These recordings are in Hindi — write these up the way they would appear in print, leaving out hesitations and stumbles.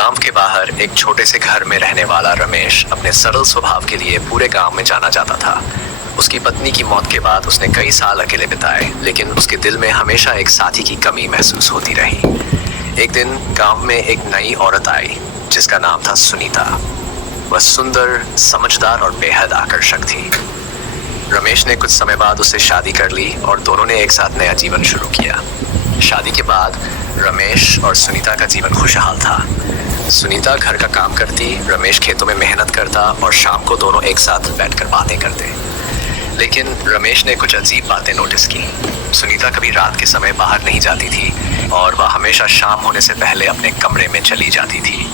गांव के बाहर एक छोटे से घर में रहने वाला रमेश अपने सरल स्वभाव के लिए पूरे गांव में जाना जाता था। उसकी पत्नी की मौत के बाद उसने कई साल अकेले बिताए, लेकिन उसके दिल में हमेशा एक साथी की कमी महसूस होती रही। एक दिन गांव में एक नई औरत आई जिसका नाम था सुनीता। वह सुंदर, समझदार और बेहद आकर्षक थी। रमेश ने कुछ समय बाद उससे शादी कर ली और दोनों ने एक साथ नया जीवन शुरू किया। शादी के बाद रमेश और सुनीता का जीवन खुशहाल था। सुनीता घर का काम करती, रमेश खेतों में मेहनत करता और शाम को दोनों एक साथ बैठकर बातें करते। लेकिन रमेश ने कुछ अजीब बातें नोटिस की। सुनीता कभी रात के समय बाहर नहीं जाती थी और वह हमेशा शाम होने से पहले अपने कमरे में चली जाती थी।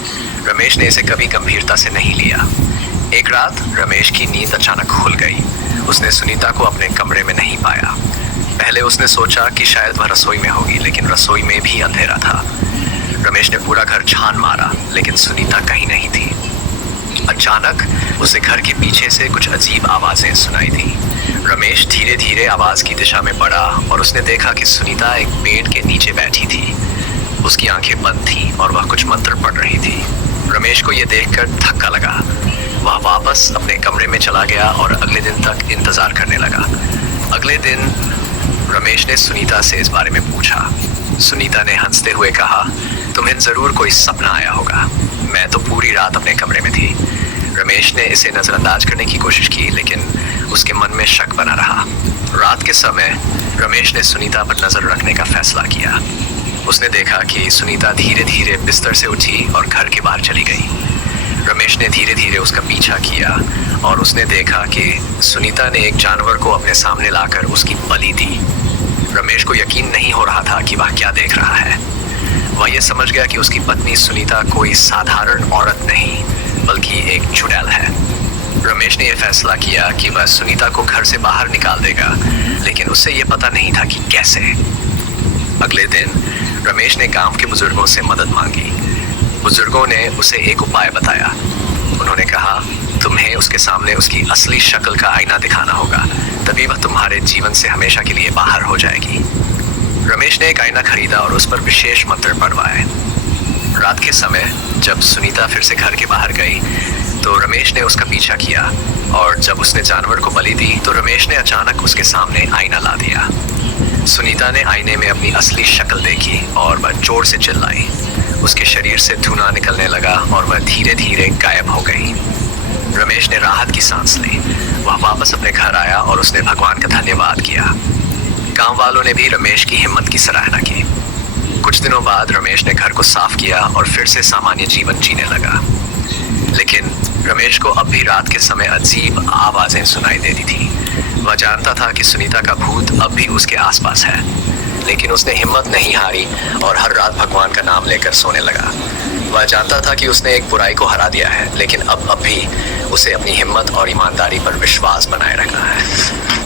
रमेश ने इसे कभी गंभीरता से नहीं लिया। एक रात रमेश की नींद अचानक खुल गई। उसने सुनीता को अपने कमरे में नहीं पाया। पहले उसने सोचा कि शायद वह रसोई में होगी, लेकिन रसोई में भी अंधेरा था। रमेश ने पूरा घर छान मारा, लेकिन सुनीता कहीं नहीं थी। अचानक उसे घर के पीछे से कुछ अजीब आवाजें सुनाई दी। रमेश धीरे धीरे आवाज की दिशा में बढ़ा और उसने देखा कि सुनीता एक पेड़ के नीचे बैठी थी। उसकी आंखें बंद थीं और वह कुछ मंत्र पढ़ रही थी। रमेश को यह देखकर धक्का लगा। वह वापस अपने कमरे में चला गया और अगले दिन तक इंतजार करने लगा। अगले दिन रमेश ने सुनीता से इस बारे में पूछा। सुनीता ने हंसते हुए कहा, तुम्हें जरूर कोई सपना आया होगा। मैं तो पूरी रात अपने कमरे में थी। रमेश ने इसे नजरअंदाज करने की कोशिश की, लेकिन उसके मन में शक बना रहा। रात के समय रमेश ने सुनीता पर नजर रखने का फैसला किया। उसने देखा कि सुनीता धीरे धीरे बिस्तर से उठी और घर के बाहर चली गई। रमेश ने धीरे धीरे उसका पीछा किया और उसने देखा कि सुनीता ने एक जानवर को अपने सामने लाकर उसकी बलि दी। रमेश को यकीन नहीं हो रहा था कि वह क्या देख रहा है। वह यह समझ गया कि उसकी पत्नी सुनीता कोई साधारण औरत नहीं, बल्कि एक चुड़ैल है। रमेश ने यह फैसला किया कि वह सुनीता को घर से बाहर निकाल देगा, लेकिन उसे यह पता नहीं था कि कैसे। अगले दिन रमेश ने गांव के बुजुर्गों से मदद मांगी। बुजुर्गों ने उसे एक उपाय बताया। उन्होंने कहा, तुम्हें उसके सामने उसकी असली शक्ल का आईना दिखाना होगा, तभी वह तुम्हारे जीवन से हमेशा के लिए बाहर हो जाएगी। रमेश ने एक आईना खरीदा और उस पर विशेष मंत्र पढ़वाए। रात के समय जब सुनीता फिर से घर के बाहर गई तो रमेश ने उसका पीछा किया, और जब उसने जानवर को बलि दी तो रमेश ने अचानक उसके सामने आईना ला दिया। सुनीता ने आईने में अपनी असली शक्ल देखी और वह जोर से चिल्लाई। उसके शरीर से धुआं निकलने लगा और वह धीरे धीरे गायब हो गई। रमेश ने राहत की सांस ली। वह वापस अपने घर आया और उसने भगवान का धन्यवाद किया। गांव वालों ने भी रमेश की हिम्मत की सराहना की। कुछ दिनों बाद रमेश ने घर को साफ किया और फिर से सामान्य जीवन जीने लगा। लेकिन रमेश को अब भी रात के समय अजीब आवाजें सुनाई देती थी। वह जानता था कि सुनीता का भूत अब भी उसके आसपास है, लेकिन उसने हिम्मत नहीं हारी और हर रात भगवान का नाम लेकर सोने लगा। वह जानता था कि उसने एक बुराई को हरा दिया है, लेकिन अब भी उसे अपनी हिम्मत और ईमानदारी पर विश्वास बनाए रखना है।